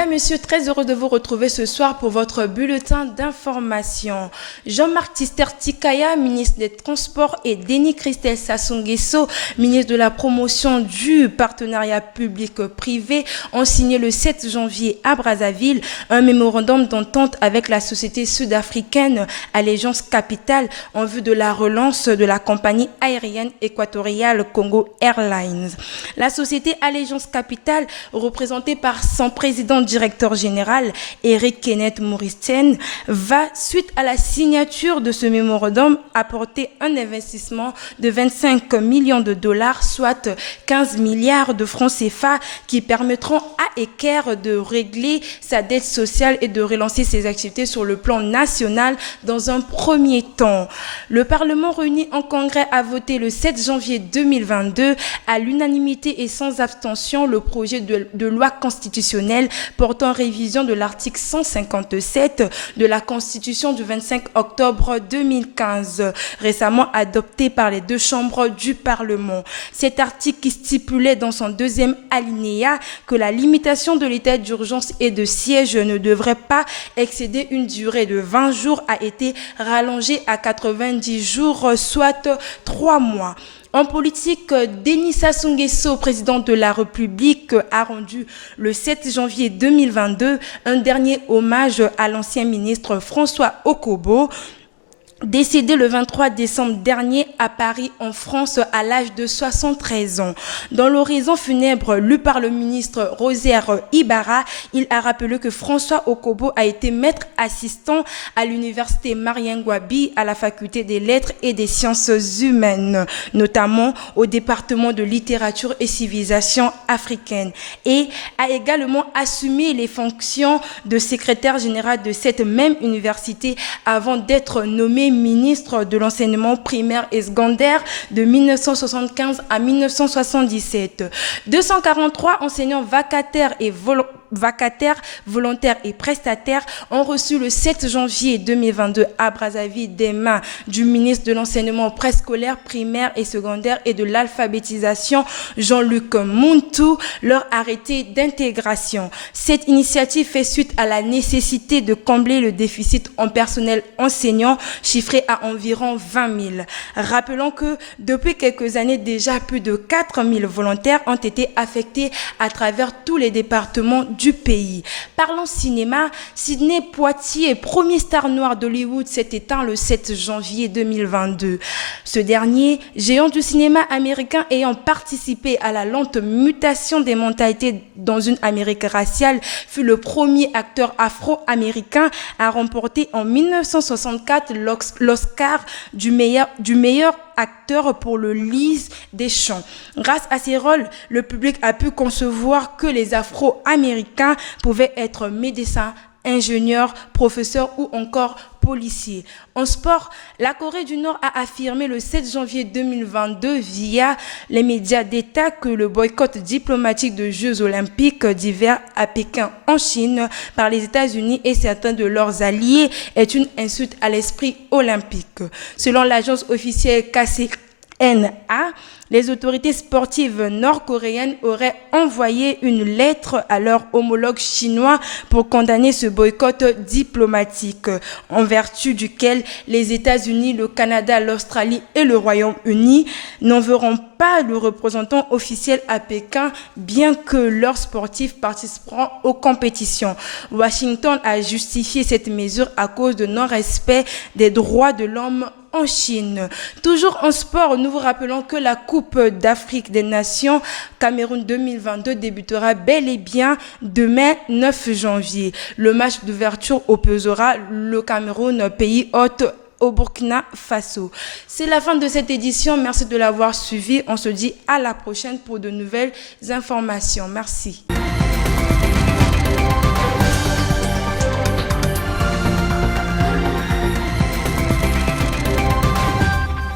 Mesdames, Messieurs, très heureux de vous retrouver ce soir pour votre bulletin d'information. Jean-Marc Tister Tikaya, ministre des Transports, et Denis Christel Sassou Nguesso, ministre de la Promotion du partenariat public-privé, ont signé le 7 janvier à Brazzaville un mémorandum d'entente avec la société sud-africaine Alliance Capital en vue de la relance de la compagnie aérienne équatoriale Congo Airlines. La société Alliance Capital, représentée par son président directeur général, Eric Kenneth Morrison, va, suite à la signature de ce mémorandum, apporter un investissement de 25 millions de dollars, soit 15 milliards de francs CFA, qui permettront à Eker de régler sa dette sociale et de relancer ses activités sur le plan national dans un premier temps. Le Parlement réuni en congrès a voté le 7 janvier 2022 à l'unanimité et sans abstention le projet de loi constitutionnelle portant révision de l'article 157 de la Constitution du 25 octobre 2015, récemment adopté par les deux chambres du Parlement. Cet article qui stipulait dans son deuxième alinéa que la limitation de l'état d'urgence et de siège ne devrait pas excéder une durée de 20 jours a été rallongé à 90 jours, soit 3 mois. En politique, Denis Sassou Nguesso, président de la République, a rendu le 7 janvier 2022 un dernier hommage à l'ancien ministre François Okobo, décédé le 23 décembre dernier à Paris, en France, à l'âge de 73 ans. Dans l'oraison funèbre lue par le ministre Rosaire Ibarra, il a rappelé que François Okobo a été maître assistant à l'université Mariengouabi, à la faculté des lettres et des sciences humaines, notamment au département de littérature et civilisation africaine, et a également assumé les fonctions de secrétaire général de cette même université avant d'être nommé ministre de l'enseignement primaire et secondaire de 1975 à 1977. 243 enseignants vacataires, volontaires et prestataires ont reçu le 7 janvier 2022 à Brazzaville des mains du ministre de l'enseignement préscolaire, primaire et secondaire et de l'alphabétisation, Jean-Luc Muntu, leur arrêté d'intégration. Cette initiative fait suite à la nécessité de combler le déficit en personnel enseignant, chiffré à environ 20 000. Rappelons que depuis quelques années déjà, plus de 4 000 volontaires ont été affectés à travers tous les départements du pays. Parlons cinéma. Sidney Poitier, premier star noir d'Hollywood, s'est éteint le 7 janvier 2022. Ce dernier, géant du cinéma américain ayant participé à la lente mutation des mentalités dans une Amérique raciale, fut le premier acteur afro-américain à remporter en 1964 l'Oscar du meilleur acteur pour le Lys des Champs. Grâce à ces rôles, le public a pu concevoir que les Afro-Américains pouvaient être médecins, ingénieurs, professeurs ou encore policiers. En sport, la Corée du Nord a affirmé le 7 janvier 2022 via les médias d'État que le boycott diplomatique des Jeux olympiques d'hiver à Pékin en Chine par les États-Unis et certains de leurs alliés est une insulte à l'esprit olympique. Selon l'agence officielle KCNA, les autorités sportives nord-coréennes auraient envoyé une lettre à leurs homologues chinois pour condamner ce boycott diplomatique, en vertu duquel les États-Unis, le Canada, l'Australie et le Royaume-Uni n'enverront pas le représentant officiel à Pékin, bien que leurs sportifs participeront aux compétitions. Washington a justifié cette mesure à cause de non-respect des droits de l'homme en Chine. Toujours en sport, nous vous rappelons que la Coupe d'Afrique des Nations Cameroun 2022 débutera bel et bien demain 9 janvier. Le match d'ouverture opposera le Cameroun, pays hôte, au Burkina Faso. C'est la fin de cette édition. Merci de l'avoir suivi. On se dit à la prochaine pour de nouvelles informations. Merci.